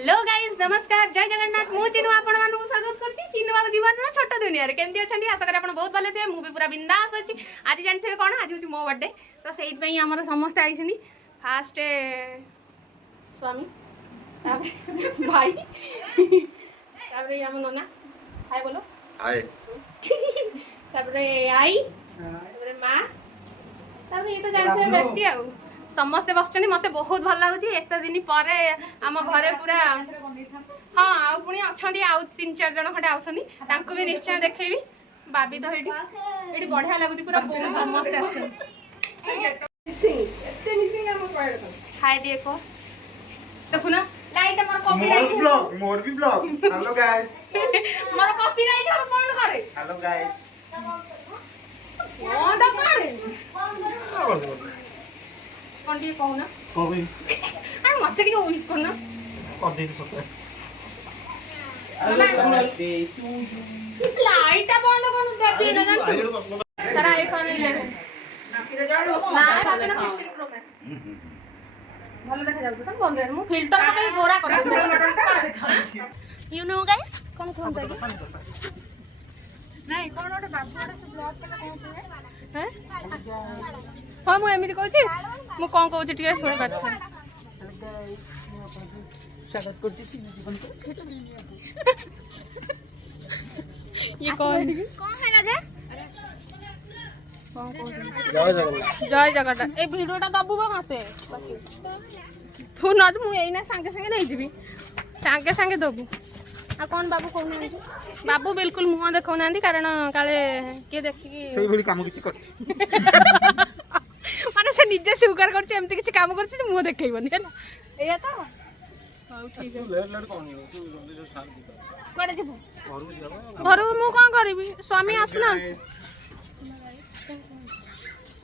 Hello guys नमस्कार जय जगन्नाथ मु चिन्नु आपण मानू स्वागत करछि चिन्नु बाबू जीवन रो छोट दुनिया रे केमती अछंती आशा करे आपण बहुत भले थे मु भी पूरा बिंदास अछि आज जानथे कोन आज होछि मो बर्थडे तो सेहि पई हमर समस्त आइछनी फास्ट स्वामी ताबे भाई ताबे हम नोना हाय बोलो हाय ताबे आई ताबे मां ताबे ये तो जानथे बेस्टी आ समस्ते बसचनी मते बहुत भल लागुची एक दिन पर आम घरे पूरा हाँ आउ पुणी अछंती आउ 3-4 जण खटे आउसनी तांको भी निश्चय देखैबी बाबी तो एडी बढ़िया लागुची पूरा बहुत समस्त आछन हाय देखो देखो ना लाइट मोर कॉपीराइट मोर भी ब्लॉग हेलो गाइस मोर कॉपीराइट हम बंद करे हेलो गाइस ओ द करे कौन टी कहू ना कोई अरे मत टी विश करना कर दे सके लाइट बंद कर दे ना जान तारा आईफोन 11 ना बाकी ना 15 प्रो मैक्स भलो देखा जाउ त बंद रे मु फिल्टर पकाई गोरा कर दे यू नो गाइस कोन कोन दे नहीं कोन ओटे बाबूडा से ब्लॉग पे हैं हां मु एमिति कहू छी मु कोन कहू छी टिके सुन कर स्वागत करती थी ये कौन है लगे जय जगन्नाथ ए वीडियोटा दबु बा मते तू न मु एइना संगे संगे नहीं जीबी संगे संगे दबु आ कौन बाबू कहू बाबू बिल्कुल मुह देखौ नांदी कारण काले के देखि सही भली काम किछि करती माने से निजे स्वीकार करछि एमति किछि काम करछि मुह देखैबनी हैला एया तो हां ठीक है लेट कोन तू जल्दी से शांत कर कोडे जीबो घरु मु कोन करबी स्वामी आसुना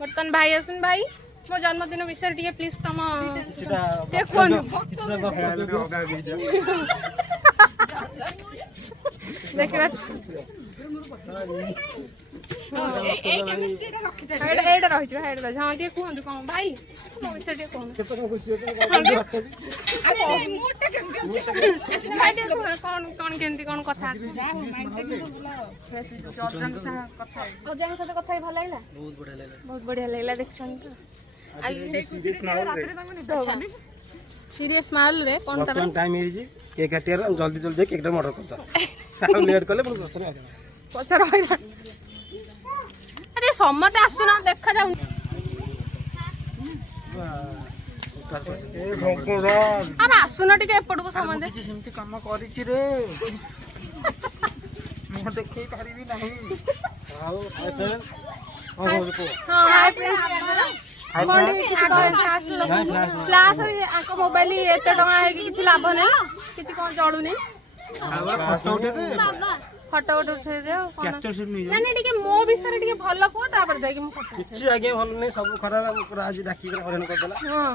बर्तन भाई आसुन भाई मो जन्मदिन विषय टिके प्लीज तम देखोन देखबा ए केमिस्ट्री रे रखि दे हेड रहि छ हेड हां टिके कोन कोन भाई मो विषय टिके कोन केतना खुशी होत अरे मोटे केमती अछि भाई कोन कोन केमती कोन कथा जजन सा कथा जजन सा कथा भल लागला बहुत बढ़िया लागला देखछन तो आई से खुशी रे रात रे तम निद सीरियस माल रे कोन तर टाइम हे जी केक काटियर जल्दी जल्दी केक ऑर्डर करता साउ लेट करले पछर होइबा अरे सम्मते आसुना देखा जाउ ए भगवान अरे आसुना टिके एपट को सम्मते किछि सेमति काम करिछि रे मो देखै पारिबी नाही आओ फ्रेंड हां देखो हां हाय फ्रेंड्स कोन किछि फ्लैश आको मोबाइल एते टका है किछि लाभ नै किछि कोन जडुनी फोटो उठे दे फोटो उठे दे कैप्चर से नहीं नहीं टिके मो विषय टिके भलो को तापर जाई कि मो फोटो किछि आगे भल नै सब खराब पूरा आज राखी कर हरण कर देला हां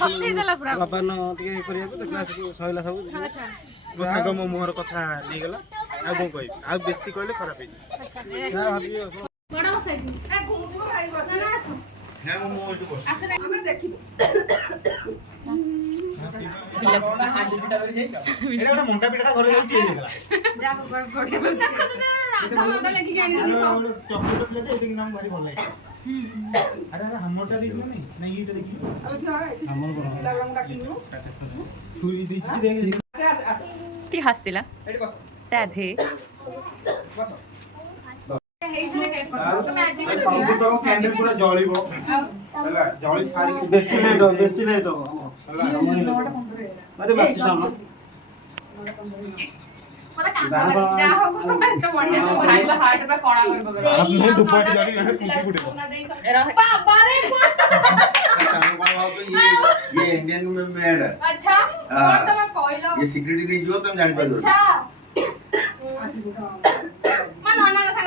फसी देला पूरा बाबा न टिके करिया को देखला से सहिला सब अच्छा मो साग मो मोहर कथा नै गेला आ कोन कहि आ बेसी कहले खराब हे अच्छा क्या भाबियो बड़ा से ए घुमु भाई बस ना आसो है मो इटु बस आसे हमें देखिबो एटा मोंटा पिटाटा घरे जाई तीन गेला जा बड़ चक्क तो दे राधा मंद लेखि जानी सब चॉकलेट ले जे नाम भारी भल लागे अरे अरे हमरटा देखियो नहीं नहीं इटा देखियो अच्छा हमर बड़ लागला डाकिनु छुई देछि देख टी हसतिला एटी बस राधे बस हेइसले केक करतो तो मैजिक सब तो कैंडल पूरा जळिबो हैला जळि सारी बेसी लेट हो हैला अरे बात सामा मला काम जा हो तो बढ़िया से खाइला हार्ट पे कोणा करबो आप नहीं दुपट जारी है फुटी फुटे बाबा रे काम करवाओ तो ये इंडियन में मेड है। अच्छा और तो मैं कोइलो ये सिक्योरिटी नहीं जो तुम जान पाओ अच्छा मैं नोना का संग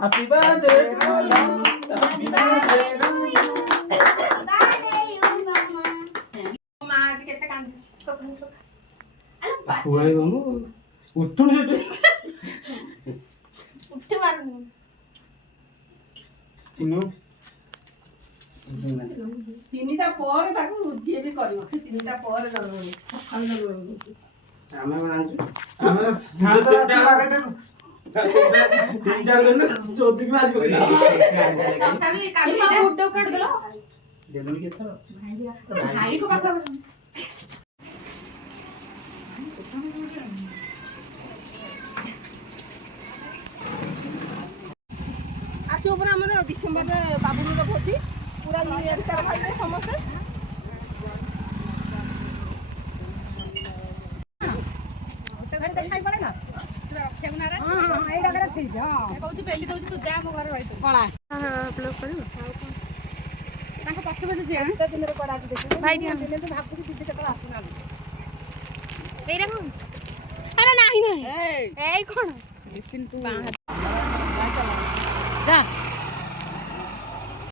हैप्पी बर्थडे ଖୁଆଇ ଦଉନୁ ଉଠୁନି ସେଠି ଉଠି ପାରୁନି ଚିନୁ ତିନିଟା ପରେ ତାକୁ ଯିଏ ବି କରିବ ସେ ତିନିଟା ପରେ ଜନ୍ମ ସକାଳୁ ଜନ୍ମ ଆମେ ଜାଣିଛୁ ଆମେ ସାତ ରାତି 3ଟା ବେଳେ ଚୋଦିକି ମାରି ପକେଇଲା ତଥାପି କାଲି ଫୁଟ କାଟିଦେଲ ଦେଲୁନି କେତେ ଭାଇକୁ ପାଖ ଆସିବ ପୁରା ଆମର ଡିସେମ୍ବରରେ ବାବୁନିର ଭୋଜି ପୁରା ଏରିକାରେ ଖାଇବେ ସମସ୍ତେ କହୁଛି ପେଲି ଦଉଛି ତୁ ଯା ମୋ ଘରେ ରହିଛୁ ତାଙ୍କ ପଛ ପଛ ଯିଆ ଦିନରେ କୁଆଡେ ଆଜି ଦେଖିବୁ ଭାଇ ଭାବୁଛି ଦିଦି କେତେବେଳେ ଆସୁନାହାନ୍ତି ଏଇଟା କଣ ଆରେ ନାହିଁ ନାହିଁ ଏଇ କଣ ଯା